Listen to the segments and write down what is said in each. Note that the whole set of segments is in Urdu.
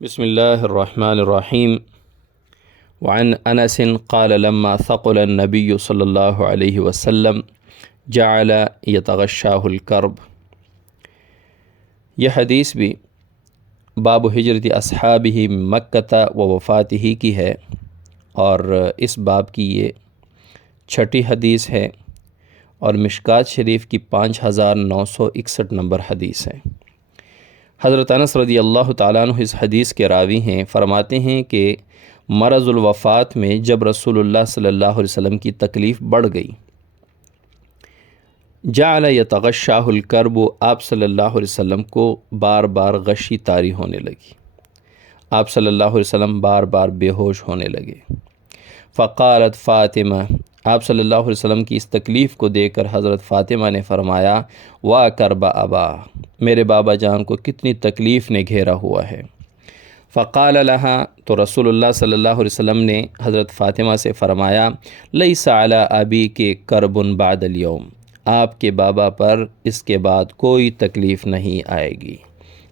بسم الله الرحمن الرحيم. وعن أنس قال لما ثقل النبي صلى الله عليه وسلم جعل يتغشاه الكرب. یہ حدیث بھی باب ہجرت اصحابہ مکۃ و وفاتہ کی ہے اور اس باب کی یہ چھٹی حدیث ہے اور مشکات شریف کی 5961 نمبر حدیث ہے۔ حضرت انس رضی اللہ تعالیٰ عنہ اس حدیث کے راوی ہیں، فرماتے ہیں کہ مرض الوفات میں جب رسول اللہ صلی اللہ علیہ وسلم کی تکلیف بڑھ گئی، جعل یتغشاہ الکرب، آپ صلی اللہ علیہ وسلم کو بار بار غشی طاری ہونے لگی، آپ صلی اللہ علیہ وسلم بار بار بے ہوش ہونے لگے۔ فقالت فاطمہ، آپ صلی اللہ علیہ وسلم کی اس تکلیف کو دیکھ کر حضرت فاطمہ نے فرمایا، وا کرب ابا، میرے بابا جان کو کتنی تکلیف نے گھیرا ہوا ہے۔ فقال لها، تو رسول اللہ صلی اللہ علیہ وسلم نے حضرت فاطمہ سے فرمایا، لیس علی ابی کے کرب بعد اليوم، آپ کے بابا پر اس کے بعد کوئی تکلیف نہیں آئے گی۔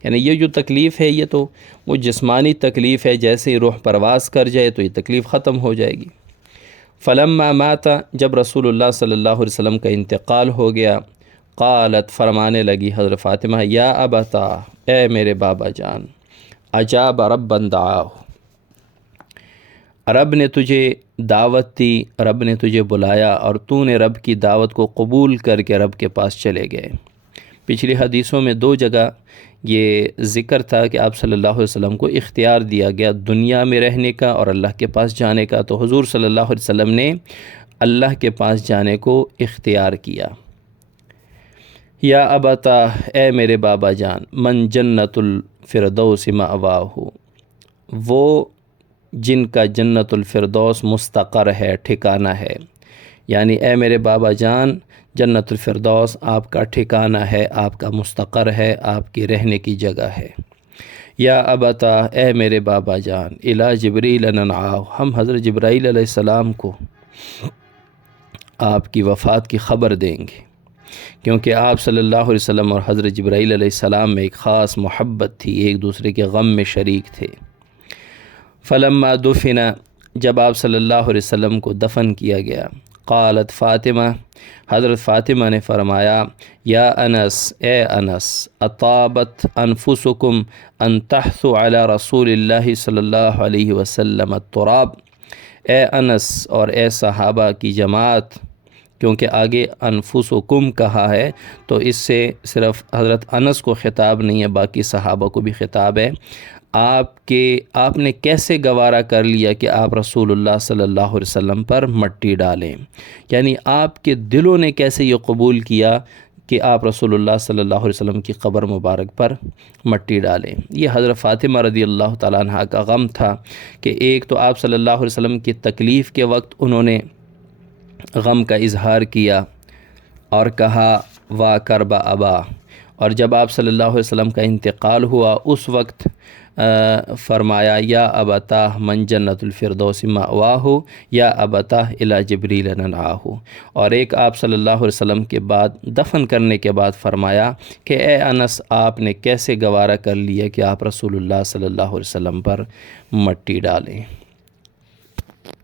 یعنی یہ جو تکلیف ہے یہ تو وہ جسمانی تکلیف ہے، جیسے ہی روح پرواز کر جائے تو یہ تکلیف ختم ہو جائے گی۔ فلما مات، جب رسول اللہ صلی اللہ علیہ وسلم کا انتقال ہو گیا، قالت، فرمانے لگی حضرت فاطمہ، یا ابتا، اے میرے بابا جان، اجاب ربا دعاہ، رب نے تجھے دعوت دی، رب نے تجھے بلایا اور تو نے رب کی دعوت کو قبول کر کے رب کے پاس چلے گئے۔ پچھلی حدیثوں میں 2 جگہ یہ ذکر تھا کہ آپ صلی اللہ علیہ وسلم کو اختیار دیا گیا دنیا میں رہنے کا اور اللہ کے پاس جانے کا، تو حضور صلی اللہ علیہ وسلم نے اللہ کے پاس جانے کو اختیار کیا۔ یا ابتا، اے میرے بابا جان، من جنت الفردوس مأواہ، وہ جن کا جنت الفردوس مستقر ہے، ٹھکانہ ہے، یعنی اے میرے بابا جان، جنت الفردوس آپ کا ٹھکانہ ہے، آپ کا مستقر ہے، آپ کی رہنے کی جگہ ہے۔ یا ابتا، اے میرے بابا جان، الی جبریل ننعاہ، ہم حضرت جبرائیل علیہ السلام کو آپ کی وفات کی خبر دیں گے، کیونکہ آپ صلی اللہ علیہ وسلم اور حضرت جبرائیل علیہ السلام میں ایک خاص محبت تھی، ایک دوسرے کے غم میں شریک تھے۔ فلما دفن، جب آپ صلی اللہ علیہ وسلم کو دفن کیا گیا، قالت فاطمہ، حضرت فاطمہ نے فرمایا، یا انس، اے انس، اطابت انفسکم ان تحثوا علی رسول اللہ صلی اللہ علیہ وسلم التراب، اے انس اور اے صحابہ کی جماعت، کیونکہ آگے انفسکم کہا ہے تو اس سے صرف حضرت انس کو خطاب نہیں ہے، باقی صحابہ کو بھی خطاب ہے۔ آپ نے کیسے گوارا کر لیا کہ آپ رسول اللہ صلی اللہ علیہ وسلم پر مٹی ڈالیں، یعنی آپ کے دلوں نے کیسے یہ قبول کیا کہ آپ رسول اللہ صلی اللہ علیہ وسلم کی قبر مبارک پر مٹی ڈالیں۔ یہ حضرت فاطمہ رضی اللہ تعالیٰ عنہ کا غم تھا کہ ایک تو آپ صلی اللہ علیہ وسلم کی تکلیف کے وقت انہوں نے غم کا اظہار کیا اور کہا وا کرب ابا، اور جب آپ صلی اللہ علیہ وسلم کا انتقال ہوا اس وقت فرمایا، یا ابتا من جنت الفردوس مأواہ، یا ابتا الی جبریل ننعاہ، اور ایک آپ صلی اللہ علیہ وسلم کے بعد دفن کرنے کے بعد فرمایا کہ اے انس، آپ نے کیسے گوارا کر لیا کہ آپ رسول اللہ صلی اللہ علیہ وسلم پر مٹی ڈالیں۔